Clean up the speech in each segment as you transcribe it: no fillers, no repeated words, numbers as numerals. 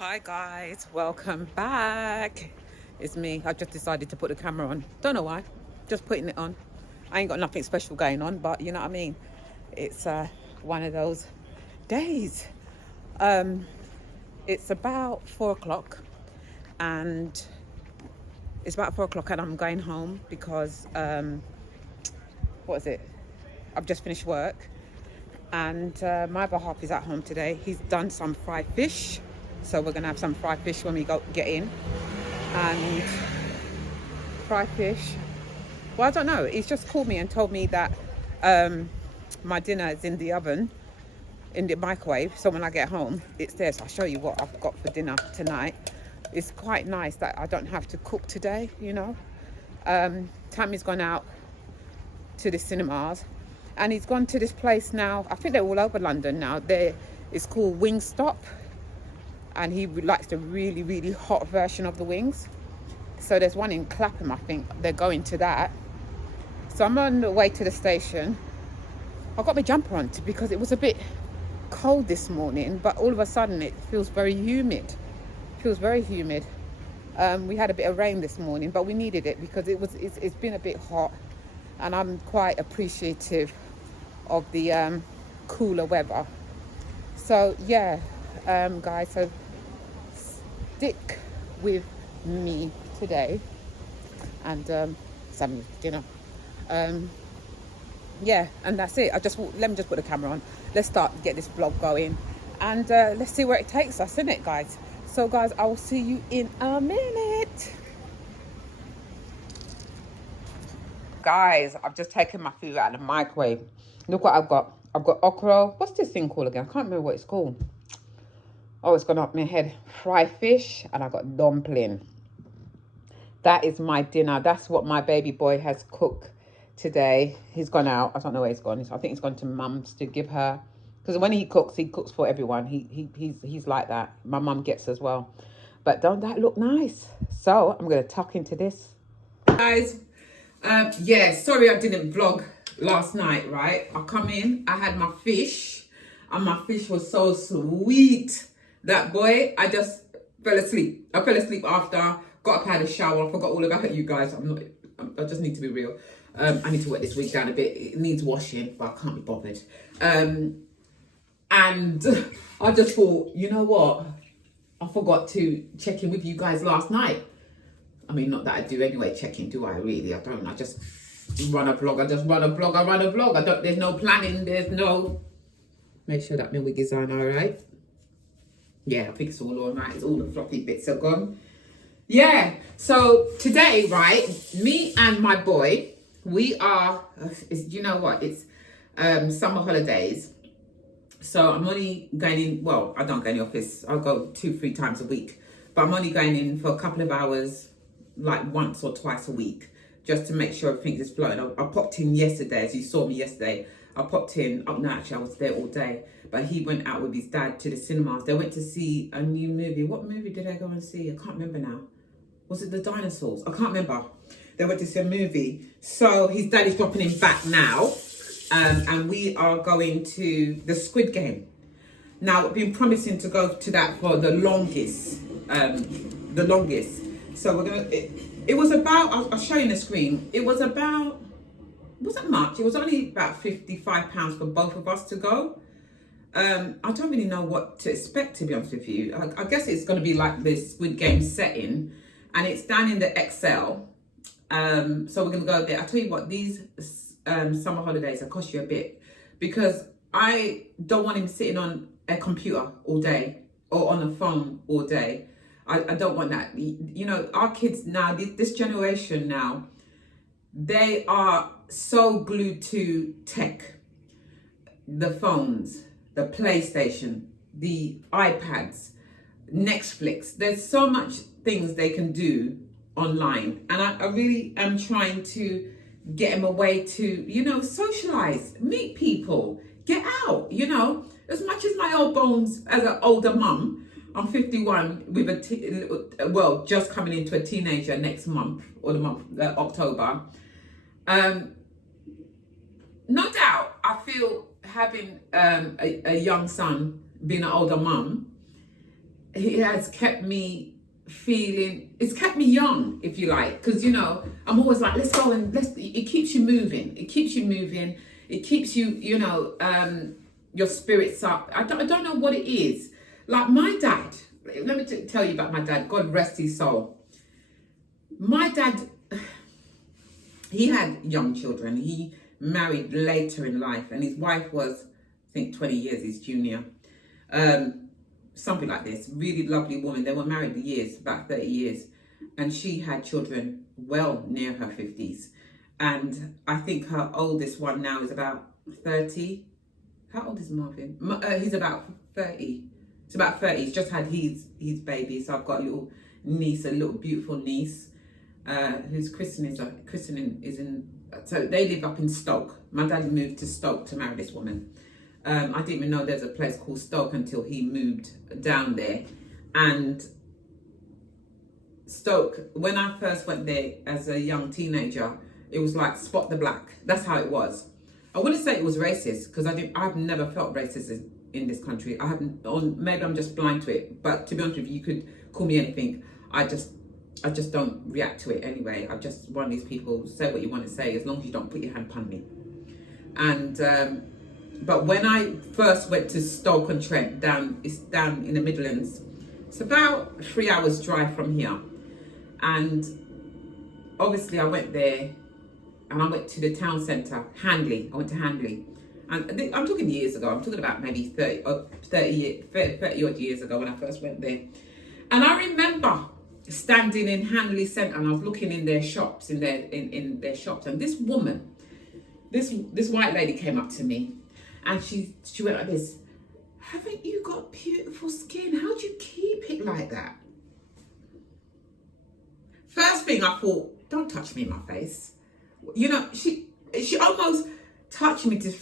Hi guys, welcome back. It's me. I just decided to put the camera on. Don't know why. Just putting it on. I ain't got nothing special going on, but you know what I mean. It's one of those days. Um, it's about 4 o'clock, and I'm going home because what is it? I've just finished work, and my other half is at home today. He's done some fried fish, so we're gonna have some fried fish when we get in. And fried fish. Well, I don't know. He's just called me and told me that my dinner is in the oven, in the microwave. So when I get home, it's there. So I'll show you what I've got for dinner tonight. It's quite nice that I don't have to cook today, you know. Tammy's gone out to the cinemas, and he's gone to this place now. I think they're all over London now. It's called Wingstop, and he likes the really, really hot version of the wings. So there's one in Clapham, I think. They're going to that. So I'm on the way to the station. I got my jumper on because it was a bit cold this morning, but all of a sudden it feels very humid. It feels very humid. We had a bit of rain this morning, but we needed it because it's been a bit hot, and I'm quite appreciative of the cooler weather. So yeah, guys, so stick with me today and some dinner. Yeah, and that's it. Let me just put the camera on. Let's get this vlog going, and let's see where it takes us, isn't it, guys? So guys, I will see you in a minute. Guys, I've just taken my food out of the microwave. Look what I've got. I've got okra. What's this thing called again? I can't remember what it's called. Oh, it's gone up my head. Fried fish, and I've got dumpling. That is my dinner. That's what my baby boy has cooked today. He's gone out. I don't know where he's gone. I think he's gone to mum's to give her, because when he cooks for everyone. He's like that. My mum gets as well. But don't that look nice? So I'm going to tuck into this. Guys, yeah, sorry I didn't vlog last night, right? I come in, I had my fish, and my fish was so sweet. That boy, I just fell asleep. I fell asleep after, got up, had a shower. I forgot all about you guys. I just need to be real. I need to wet this wig down a bit. It needs washing, but I can't be bothered. And I just thought, you know what? I forgot to check in with you guys last night. I mean, not that I do anyway, check-in, do I really? I don't. I just run a vlog. There's no planning. There's no... Make sure that my wig is on all right. Yeah, I think it's all right. It's all the floppy bits are gone. Yeah, so today, right, me and my boy, we are, you know what, it's summer holidays. So I'm only going in, well, I don't go in the office. I'll go 2-3 times a week. But I'm only going in for a couple of hours, like once or twice a week, just to make sure everything is flowing. I popped in yesterday, as you saw me yesterday. I popped in, oh no, actually I was there all day. But he went out with his dad to the cinemas. They went to see a new movie. What movie did they go and see? I can't remember now. Was it the dinosaurs? I can't remember. They went to see a movie. So his dad is dropping him back now. And we are going to the Squid Game. Now, I've been promising to go to that for the longest. So we're going to... It was about... I'll show you on the screen. It was about... It wasn't much. It was only about £55 for both of us to go. I don't really know what to expect, to be honest with you. I guess it's going to be like this Squid Game setting. And it's down in the XL. So we're going to go there. I tell you what, these summer holidays, will cost you a bit. Because I don't want him sitting on a computer all day. Or on a phone all day. I don't want that. You know, our kids now, this generation now, they are so glued to tech. The phones, the PlayStation, the iPads, Netflix. There's so much things they can do online, and I really am trying to get them away to, you know, socialize, meet people, get out, you know. As much as my old bones as an older mum, I'm 51 with well, just coming into a teenager next month, or the month October. No doubt, I feel having a young son, being an older mum, he has kept me feeling, it's kept me young, if you like, because you know, I'm always like, let's go and it keeps you moving, it keeps you moving, it keeps you, you know, your spirits up. I don't know what it is. Like my dad, let me tell you about my dad, God rest his soul. My dad, he had young children. He married later in life, and his wife was, I think, 20 years his junior. Something like this. Really lovely woman. They were married years, about 30 years. And she had children well near her 50s. And I think her oldest one now is about 30. How old is Marvin? He's about 30. It's about 30. He's just had his baby. So I've got a little niece, a little beautiful niece, whose christening is in. So they live up in Stoke. My dad moved to Stoke to marry this woman. I didn't even know there's a place called Stoke until he moved down there. And Stoke, when I first went there as a young teenager, it was like spot the black. That's how it was. I wouldn't say it was racist, because I've never felt racist in this country. I haven't, or maybe I'm just blind to it. But to be honest with you, you could call me anything. I just don't react to it anyway. I'm just one of these people, say what you want to say, as long as you don't put your hand upon me. And but when I first went to Stoke-on-Trent, it's down in the Midlands. It's about 3 hours drive from here. And obviously I went there, and I went to the town centre, Handley. I went to Handley. And I'm talking years ago. I'm talking about maybe 30 odd years ago when I first went there. And I remember standing in Handley Centre, and I was looking in their shops, in their shops. And this woman, this white lady came up to me, and she went like this, "Haven't you got beautiful skin? How do you keep it like that?" First thing I thought, don't touch me in my face. You know, she almost touched me to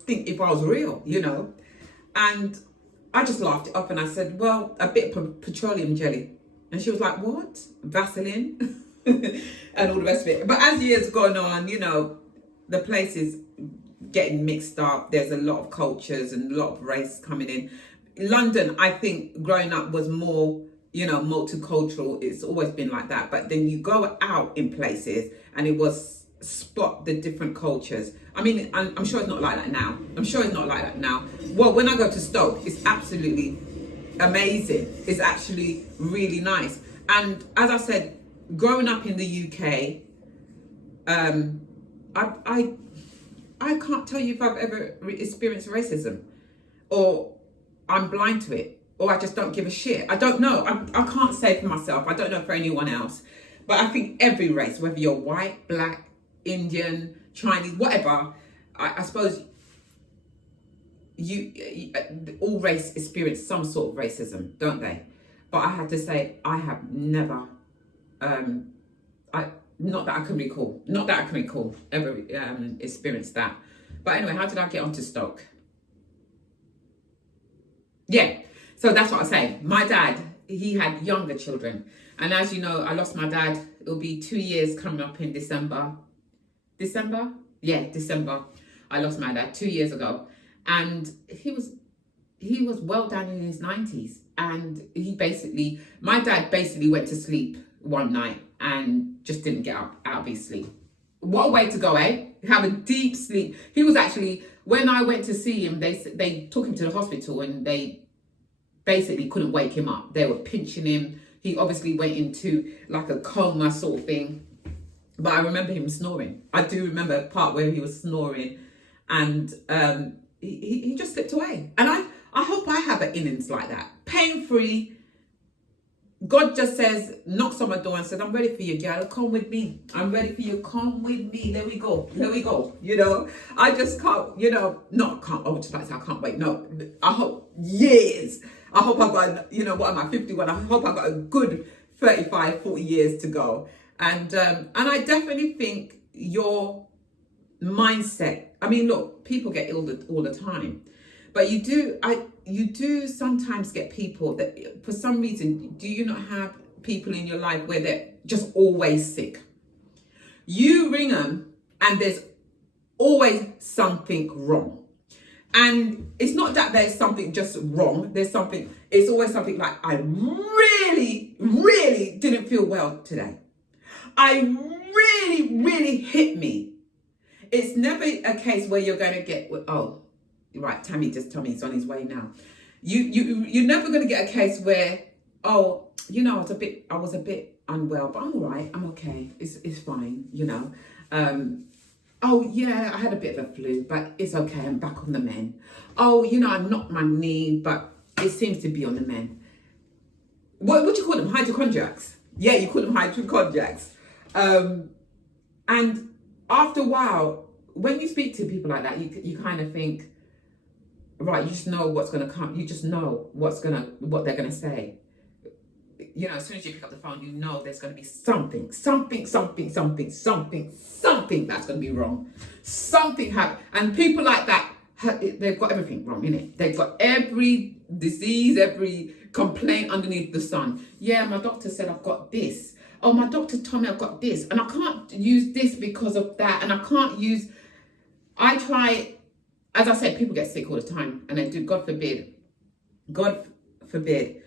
think if I was real, you know. And I just laughed it up, and I said, well, a bit of petroleum jelly. And she was like, what? Vaseline? And all the rest of it. But as years gone on, you know, the place is getting mixed up. There's a lot of cultures and a lot of race coming in. London, I think, growing up was more, you know, multicultural. It's always been like that. But then you go out in places, and it was spot the different cultures. I mean, I'm sure it's not like that now. Well, when I go to Stoke, it's absolutely amazing. It's actually really nice. And as I said, growing up in the UK, I can't tell you if I've ever experienced racism, or I'm blind to it, or I just don't give a shit. I don't know. I can't say for myself. I don't know for anyone else. But I think every race, whether you're white, black, Indian, Chinese, whatever, I suppose all race experience some sort of racism, don't they? But I have to say, I have never, not that I can recall, ever experienced that. But anyway, how did I get onto Stoke? Yeah, so that's what I say. My dad, he had younger children. And as you know, I lost my dad. It'll be 2 years coming up in December. December? Yeah, December. I lost my dad 2 years ago. And he was well down in his 90s. And my dad basically went to sleep one night and just didn't get up out of his sleep. What a way to go, eh? Have a deep sleep. He was actually, when I went to see him, they took him to the hospital, and they basically couldn't wake him up. They were pinching him. He obviously went into like a coma sort of thing. But I remember him snoring. I do remember a part where he was snoring, and he just slipped away. And I hope I have an innings like that. Pain-free. God just says, knocks on my door and says, I'm ready for you, girl. Come with me. I'm ready for you. Come with me. There we go. You know, I just can't, you know, I can't wait. No, I hope years. I hope I've got, you know, what am I, 51? I hope I've got a good 35, 40 years to go. And I definitely think your mindset, I mean, look, people get ill all the time, but you do sometimes get people that, for some reason, do you not have people in your life where they're just always sick? You ring them and there's always something wrong. And it's not that there's something just wrong. There's something, It's always something like, I really, really didn't feel well today. I really hit me. It's never a case where you're going to get, oh, right, Tammy just told me he's on his way now. You're never going to get a case where, oh, you know, I was a bit unwell, but I'm all right. I'm okay. It's fine, you know. Oh, yeah, I had a bit of a flu, but it's okay. I'm back on the mend. Oh, you know, I knocked my knee, but it seems to be on the mend. What do you call them? Hypochondriacs. Yeah, you call them hypochondriacs. And after a while, when you speak to people like that, you kind of think, right, you just know what's going to come. You just know what they're going to say. You know, as soon as you pick up the phone, you know there's going to be something that's going to be wrong. Something happened. And people like that, they've got everything wrong, innit? They've got every disease, every complaint underneath the sun. Yeah, my doctor said I've got this. Oh, my doctor told me I've got this. And I can't use this because of that. And I can't use... I try... As I said, people get sick all the time. And they do, God forbid. God forbid.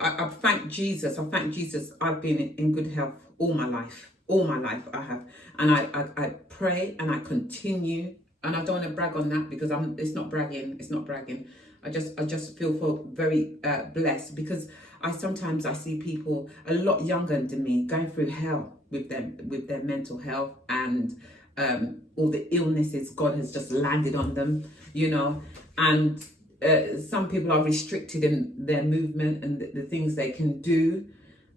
I thank Jesus. I've been in good health all my life I have, and I pray and I continue, and I don't want to brag on that because it's not bragging. I just feel very blessed, because I sometimes see people a lot younger than me going through hell with their mental health and all the illnesses God has just landed on them, you know, and some people are restricted in their movement and the things they can do.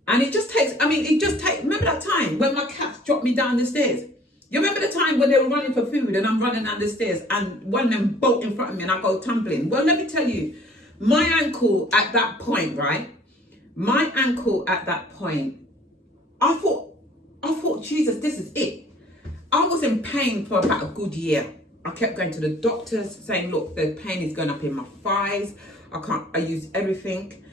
And it just takes, remember that time when my cats dropped me down the stairs? You remember the time when they were running for food and I'm running down the stairs and one of them bolt in front of me and I go tumbling? Well, let me tell you, my ankle at that point, right? I thought, Jesus, this is it. I was in pain for about a good year. I kept going to the doctors saying, look, the pain is going up in my thighs. I use everything.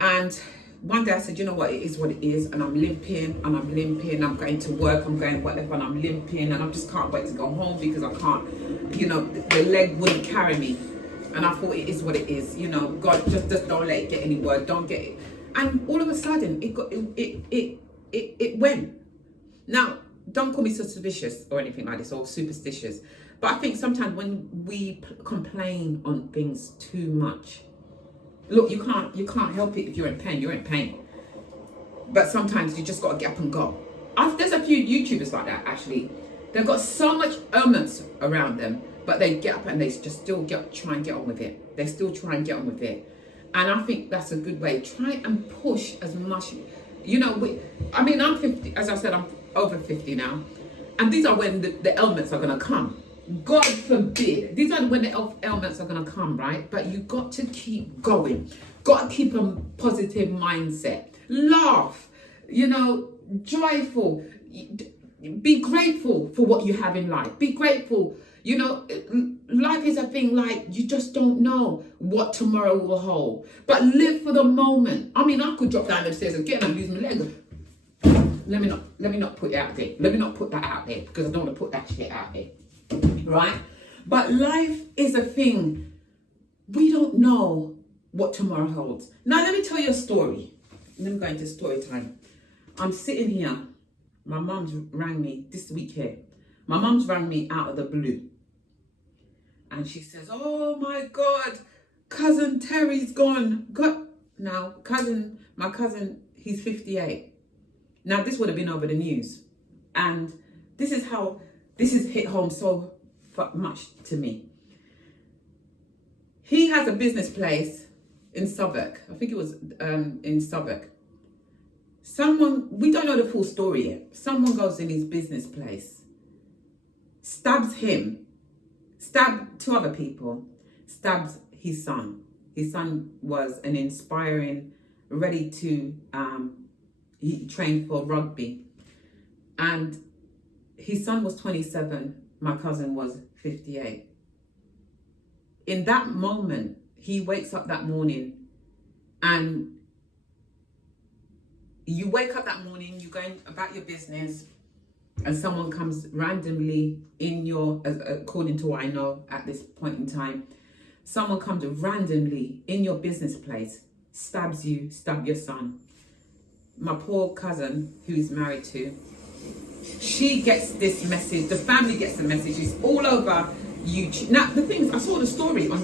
And one day I said, you know what, it is what it is. And I'm limping. I'm going to work, I'm going whatever, and I'm limping. And I just can't wait to go home because I can't, you know, the leg wouldn't carry me. And I thought, it is what it is. You know, God, just don't let it get any worse. Don't get it. And all of a sudden, it went. Now, don't call me suspicious or anything like this, or superstitious. But I think sometimes when we complain on things too much, look, you can't help it. If you're in pain, you're in pain. But sometimes you just got to get up and go. There's a few YouTubers like that, actually. They've got so much ailments around them, but they get up and they just still try and get on with it. They still try and get on with it. And I think that's a good way. Try and push as much. You know, I'm 50, as I said, I'm over 50 now. And these are when the ailments are going to come. God forbid. These are when the ailments are going to come, right? But you got to keep going. Got to keep a positive mindset. Laugh. You know, joyful. Be grateful for what you have in life. Be grateful. You know, life is a thing like you just don't know what tomorrow will hold. But live for the moment. I could drop down the stairs again and lose my leg. Let me not put that out there. Let me not put that out there because I don't want to put that shit out there. Right? But life is a thing. We don't know what tomorrow holds. Now, let me tell you a story. Let me go into story time. I'm sitting here. My mum's rang me this week here. My mum's rang me out of the blue. And she says, oh my God, cousin Terry's gone. Now, my cousin, he's 58. Now, this would have been over the news. And this has hit home so much to me. He has a business place in Southwark. I think it was in Southwark. We don't know the full story yet. Someone goes in his business place, stabs him, stabbed two other people, stabs his son. His son was an inspiring, ready to, he trained for rugby. And his son was 27, my cousin was 58. In that moment, he wakes up that morning, and you wake up that morning, you're going about your business, and someone comes randomly in your, according to what I know at this point in time, someone comes randomly in your business place, stab your son. My poor cousin, who is married to, she gets this message, the family gets the message, it's all over YouTube. Now, the thing is, I saw the story on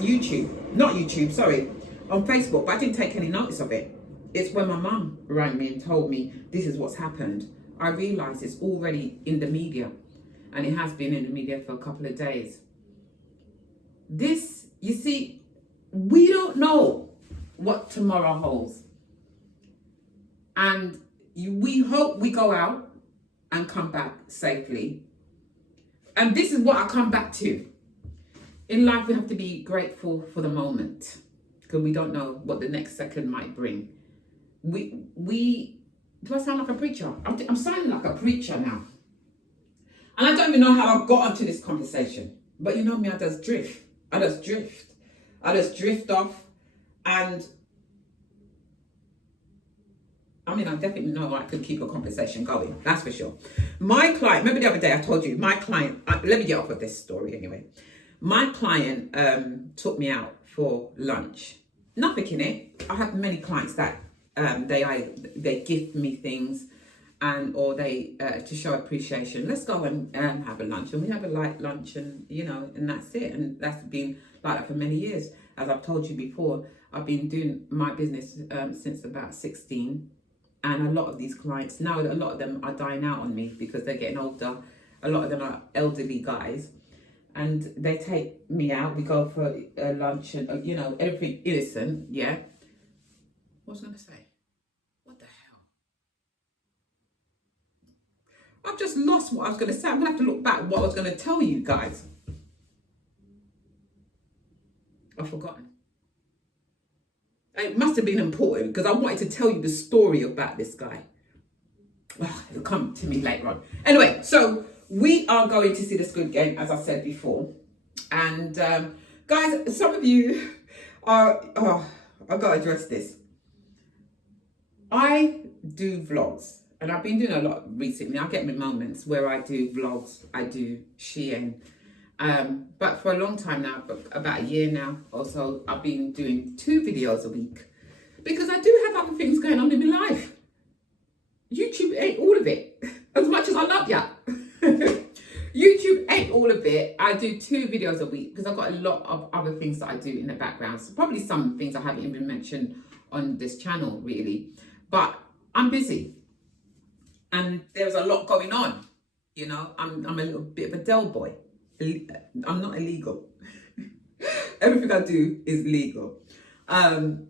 on Facebook, but I didn't take any notice of it. It's when my mum rang me and told me this is what's happened. I realised it's already in the media, and it has been in the media for a couple of days. This, you see, we don't know what tomorrow holds. And we hope we go out and come back safely. And this is what I come back to. In life, we have to be grateful for the moment, because we don't know what the next second might bring. Do I sound like a preacher? I'm sounding like a preacher now. And I don't even know how I got onto this conversation. But you know me, I just drift off. And I mean, I definitely know I could keep a conversation going. That's for sure. My client, remember the other day I told you, my client, let me get off of this story anyway. My client took me out for lunch. Nothing in it. I have many clients that they gift me things, or they to show appreciation. Let's go and have a lunch, and we have a light lunch, and and that's it. And that's been like that for many years. As I've told you before, I've been doing my business since about 16, and a lot of these clients now, a lot of them are dying out on me because they're getting older. A lot of them are elderly guys, and they take me out. We go for lunch, and everything innocent. Yeah. What was I going to say? What the hell? I've just lost what I was going to say. I'm going to have to look back what I was going to tell you guys. I've forgotten. It must have been important because I wanted to tell you the story about this guy. Oh, it'll come to me later on. Anyway, so we are going to see the Squid Game, as I said before. And guys, some of you are... Oh, I've got to address this. I do vlogs, and I've been doing a lot recently. I get my moments where I do vlogs, I do Shein. But for a long time now, about a year now or so, I've been doing 2 videos a week because I do have other things going on in my life. YouTube ain't all of it, as much as I love ya. YouTube ain't all of it. I do 2 videos a week because I've got a lot of other things that I do in the background. So probably some things I haven't even mentioned on this channel really, but I'm busy and there's a lot going on. I'm a little bit of a Del boy. I'm not illegal. Everything I do is legal. And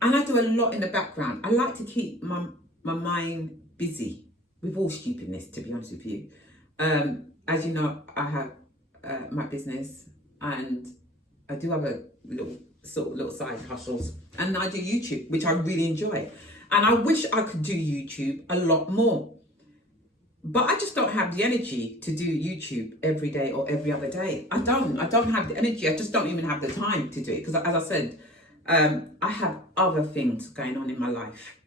I do a lot in the background. I like to keep my mind busy with all stupidness, to be honest with you. As you know, I have my business, and I do have a little side hustles, and I do YouTube, which I really enjoy. And I wish I could do YouTube a lot more. But I just don't have the energy to do YouTube every day or every other day. I don't have the energy. I just don't even have the time to do it. Because as I said, I have other things going on in my life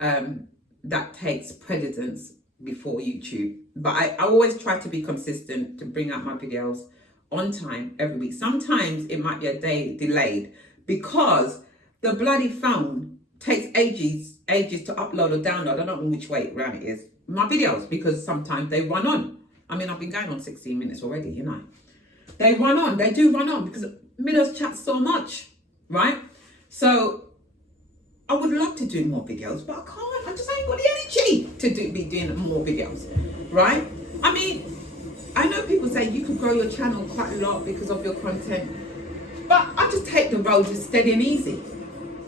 that takes precedence before YouTube. But I always try to be consistent to bring out my videos on time every week. Sometimes it might be a day delayed because the bloody phone takes ages to upload or download. I don't know which way around it is. My videos, because sometimes they run on. I mean, I've been going on 16 minutes already, They run on, they do run on because videos chat so much, right? So I would love to do more videos, but I can't. I just ain't got the energy to be doing more videos, right? I mean, I know people say you can grow your channel quite a lot because of your content, but I just take the road just steady and easy.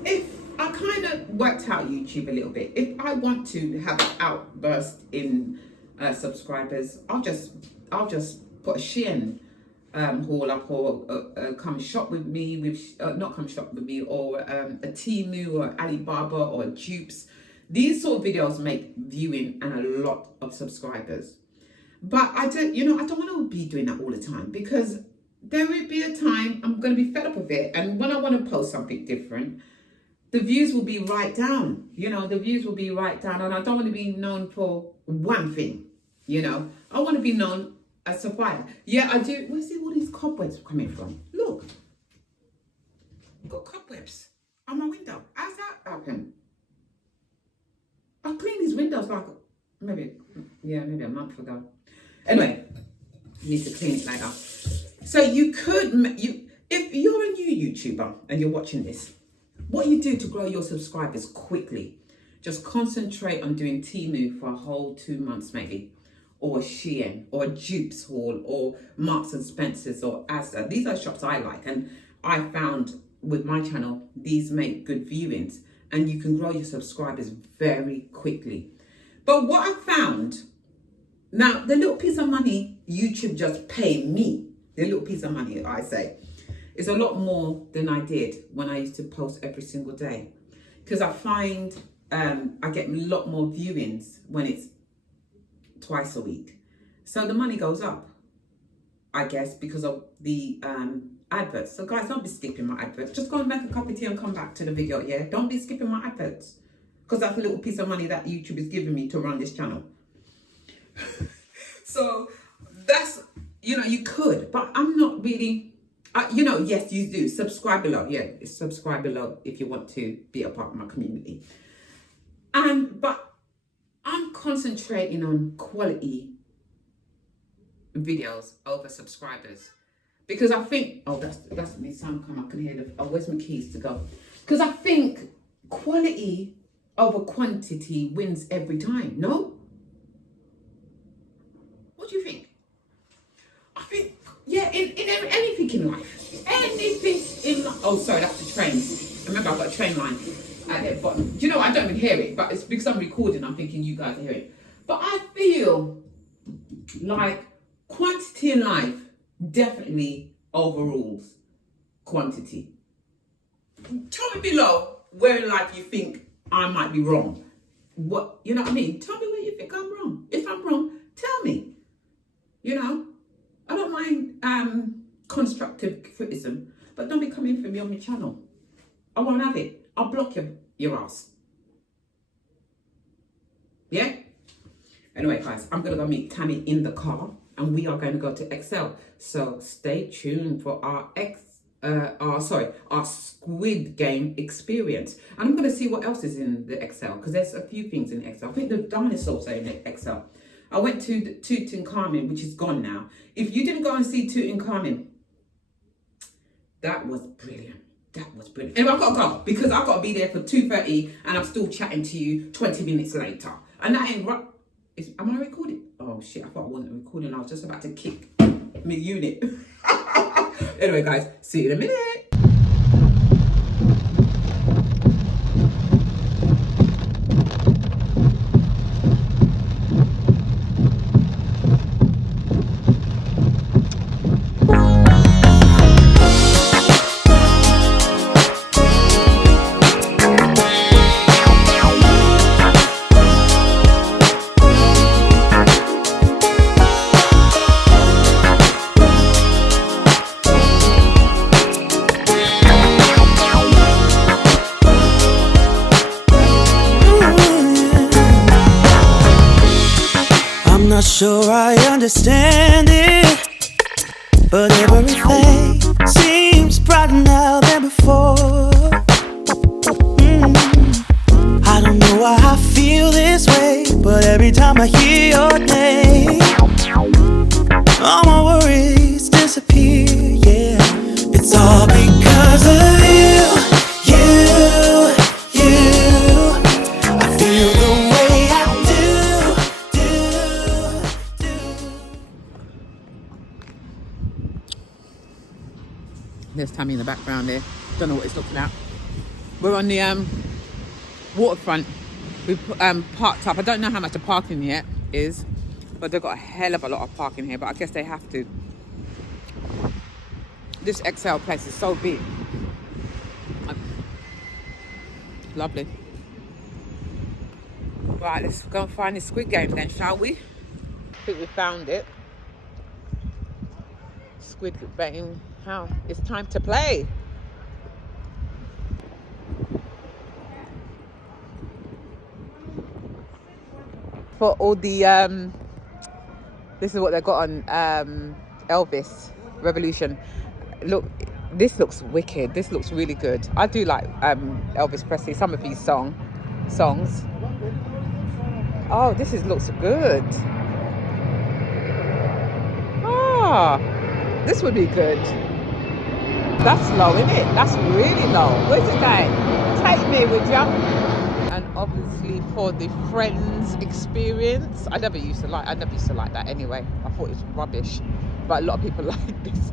If I kind of worked out YouTube a little bit. If I want to have an outburst in subscribers, I'll just put a Shein haul up, or come shop with me not come shop with me, or a Temu or Alibaba or Dupes. These sort of videos make viewing and a lot of subscribers. But I don't want to be doing that all the time, because there will be a time I'm going to be fed up with it, and when I want to post something different, the views will be right down. The views will be right down. And I don't want to be known for one thing. I want to be known as Sofia. Yeah, I do. Where's all these cobwebs coming from? Look. got cobwebs on my window. How's that happen? I cleaned these windows like maybe a month ago. Anyway, need to clean it later. So you could, if you're a new YouTuber and you're watching this, what you do to grow your subscribers quickly, just concentrate on doing Temu for a whole 2 months maybe, or Shein, or Dupes Hall, or Marks and Spencer's, or Asda. These are shops I like, and I found with my channel, these make good viewings, and you can grow your subscribers very quickly. But what I found, now the little piece of money YouTube just pay me, the little piece of money I say, is a lot more than I did when I used to post every single day. Because I find I get a lot more viewings when it's twice a week. So the money goes up, I guess, because of the adverts. So guys, don't be skipping my adverts. Just go and make a cup of tea and come back to the video, yeah? Don't be skipping my adverts. Because that's a little piece of money that YouTube is giving me to run this channel. So that's, you could, but I'm not really, yes, you do. Subscribe below. Yeah, it's subscribe below if you want to be a part of my community. But I'm concentrating on quality videos over subscribers. Because I think, that's me, sound come, I can hear where's my keys to go? Because I think quality over quantity wins every time, no? What do you think? I think, yeah, in anything in life. Anything in life. Oh, sorry, that's the trains. Remember, I've got a train line at the bottom. Do you know, I don't even hear it, but it's because I'm recording, I'm thinking you guys are hearing it. But I feel like quantity in life definitely overrules quantity. Tell me below where in life you think I might be wrong. What, you know what I mean? Tell me where you think I'm wrong. If I'm wrong, tell me. I don't mind constructive criticism, but don't be coming for me on my channel. I won't have it. I'll block your ass. Yeah? Anyway, guys, I'm going to go meet Tammy in the car, and we are going to go to Excel. So stay tuned for our Squid Game experience. And I'm going to see what else is in the Excel, because there's a few things in Excel. I think the dinosaurs are in the Excel. I went to Tutankhamun, which is gone now. If you didn't go and see Tutankhamun, that was brilliant. That was brilliant. Anyway, I've got to go because I've got to be there for 2:30 and I'm still chatting to you 20 minutes later. And that ain't right. Am I recording? Oh shit, I thought I wasn't recording. I was just about to kick my unit. Anyway, guys, see you in a minute. Not sure I understand it, but everything seems brighter now than before. I don't know why I feel this way, but every time I hear your name, all my worries disappear, yeah. It's all because of you. I feel the way I There's Tammy in the background there. Don't know what it's looking at. We're on the waterfront. We parked up. I don't know how much the parking yet is, but they've got a hell of a lot of parking here, but I guess they have to. This XL place is so big. Lovely. Right, let's go and find the Squid Game then, shall we? I think we found it. Squid Game. How? It's time to play. For all the this is what they got on Elvis Revolution. Look, This looks wicked. This looks really good. I do like Elvis Presley, some of his songs. Oh, looks good. Ah, this would be good. That's low, isn't it? That's really low. Where's it going? Take me with you. And obviously for the Friends experience, I never used to like that anyway. I thought it was rubbish. But a lot of people like this.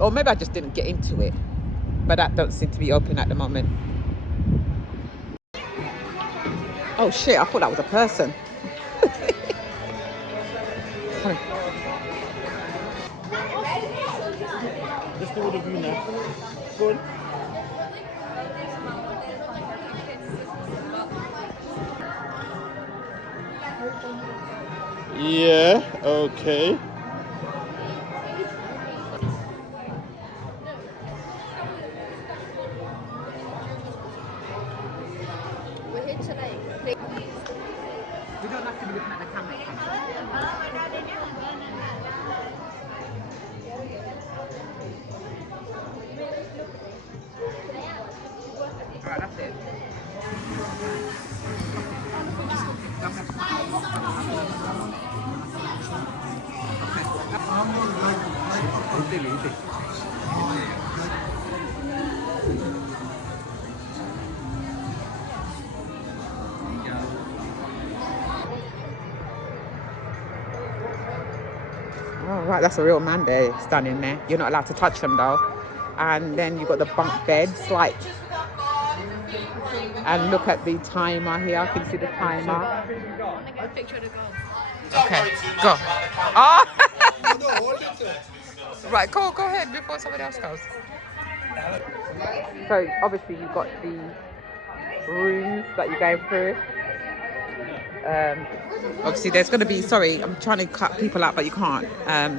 Or maybe I just didn't get into it. But that don't seem to be open at the moment. Oh shit, I thought that was a person. Just do the view now. Good. Yeah, okay. We don't have to be looking at the camera. Alright, that's it. Oh, right, that's a real man there standing there. You're not allowed to touch them though. And then you've got the bunk beds, like, and look at the timer here. I can see the timer. I want to get a picture of the gods. Okay, go. Oh! Right, go ahead before somebody else goes. So obviously you've got the rooms that you're going through. Obviously there's going to be, sorry, I'm trying to cut people out but you can't.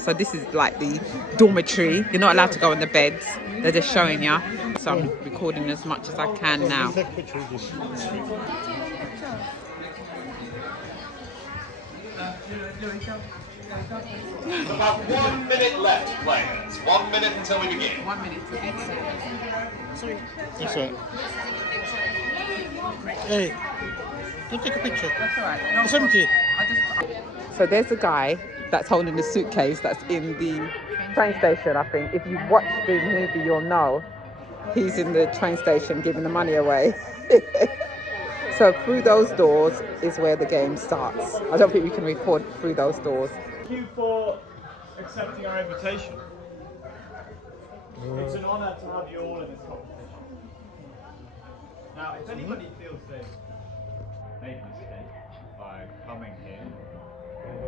So this is like the dormitory. You're not allowed to go in the beds. They're just showing you. So I'm recording as much as I can now. About 1 minute left, players. 1 minute until we begin. 1 minute to begin. Sorry. That's right. Hey, can you take a picture? That's all right. It's empty. So there's a guy that's holding the suitcase that's in the train station, I think. If you watch the movie, you'll know he's in the train station giving the money away. So through those doors is where the game starts. I don't think we can record through those doors. Thank you for accepting our invitation. It's an honour to have you all in this competition. Now, if anybody feels they've made a mistake by coming here,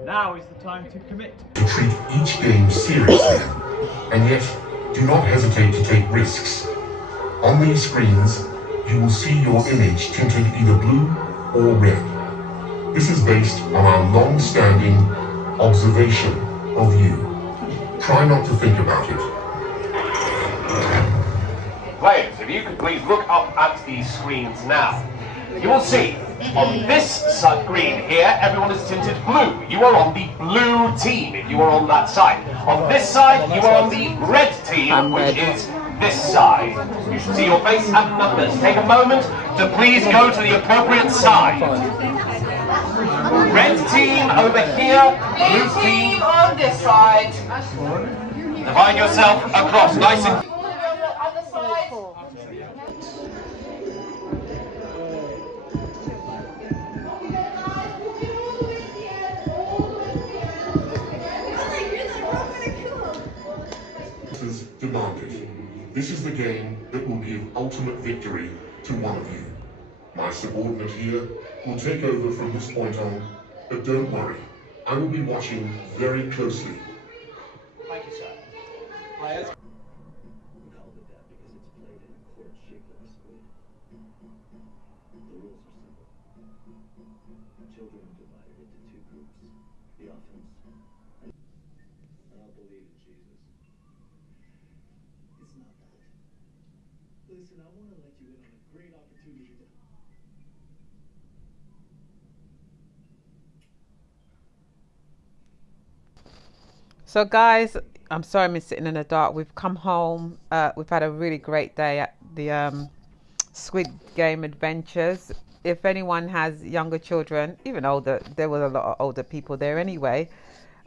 now is the time to commit. To treat each game seriously, and yet do not hesitate to take risks. On these screens, you will see your image tinted either blue or red. This is based on our long-standing observation of you. Try not to think about it. Players, if you could please look up at these screens now. You will see on this screen here, everyone is tinted blue. You are on the blue team if you are on that side. On this side, you are on the red team, which is this side. You should see your face and numbers. Take a moment to please go to the appropriate side. Red team over here, blue team on this side. Divide yourself across, nice and... Demanded. This is the game that will give ultimate victory to one of you. My subordinate here will take over from this point on, but don't worry, I will be watching very closely. Thank you, sir. Players. We called it that because it's played in a court shaped like a squid. The rules are simple. Children are divided into two groups. The offense and I don't believe in Jesus. It's not that. Listen, I want to let you in on a great opportunity to... So guys, I'm sorry I'm sitting in the dark. We've come home. We've had a really great day at the Squid Game adventures. If anyone has younger children, even older, there was a lot of older people there anyway.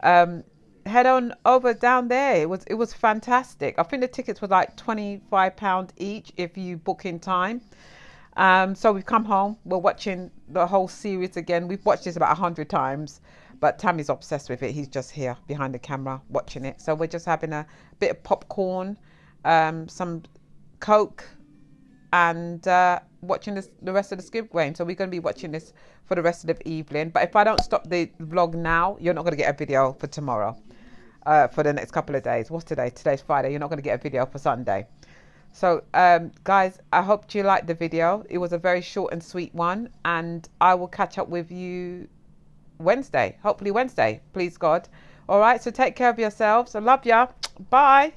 Head on over down there. It was fantastic. I think the tickets were like £25 each if you book in time. So we've come home. We're watching the whole series again. We've watched this about 100 times, but Tammy's obsessed with it. He's just here behind the camera watching it. So we're just having a bit of popcorn, some Coke, and watching the rest of the Squid Game. So we're going to be watching this for the rest of the evening. But if I don't stop the vlog now, you're not going to get a video for tomorrow, for the next couple of days. What's today? Today's Friday. You're not going to get a video for Sunday. So guys, I hope you liked the video. It was a very short and sweet one, and I will catch up with you Wednesday, hopefully Wednesday, please God. All right, so take care of yourselves. I love ya. Bye.